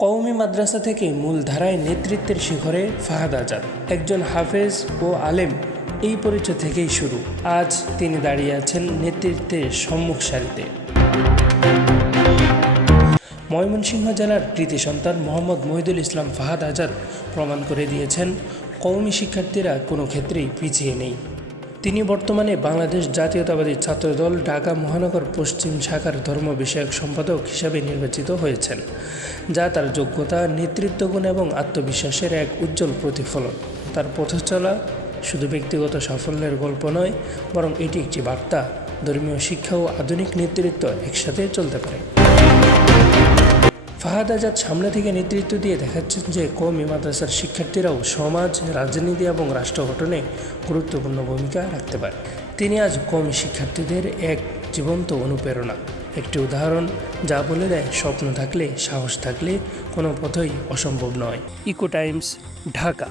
কওমি মাদ্রাসা থেকে মূলধারায় নেতৃত্বের শিখরে ফাহাদ আজাদ একজন হাফেজ ও আলেম। এই পরিচয় থেকেই শুরু। আজ তিনি দাঁড়িয়ে আছেন নেতৃত্বের সম্মুখ সারিতে। ময়মনসিংহ জেলার কৃতি সন্তান মোহাম্মদ মহিদুল ইসলাম ফাহাদ আজাদ প্রমাণ করে দিয়েছেন, কওমি শিক্ষার্থীরা কোনো ক্ষেত্রেই পিছিয়ে নেই। তিনি বর্তমানে বাংলাদেশ জাতীয়তাবাদী ছাত্রদল ঢাকা মহানগর পশ্চিম শাখার ধর্ম বিষয়ক সম্পাদক হিসাবে নির্বাচিত হয়েছেন, যা তার যোগ্যতা, নেতৃত্বগুণ এবং আত্মবিশ্বাসের এক উজ্জ্বল প্রতিফলন। তার পথচলা শুধু ব্যক্তিগত সাফল্যের গল্প নয়, বরং এটি একটি বার্তা, ধর্মীয় শিক্ষা ও আধুনিক নেতৃত্ব একসাথে চলতে পারে। ফাহাদ আজাদ সামনে থেকে নেতৃত্ব দিয়ে দেখাচ্ছেন যে কওমি মাদ্রাসার শিক্ষার্থীরাও সমাজ, রাজনীতি এবং রাষ্ট্র গঠনে গুরুত্বপূর্ণ ভূমিকা রাখতে পারে। তিনি আজ কওমি শিক্ষার্থীদের এক জীবন্ত অনুপ্রেরণা, একটি উদাহরণ যা বলে দেয়, স্বপ্ন থাকলে, সাহস থাকলে কোনো পথই অসম্ভব নয়। Eco Times, Dhaka.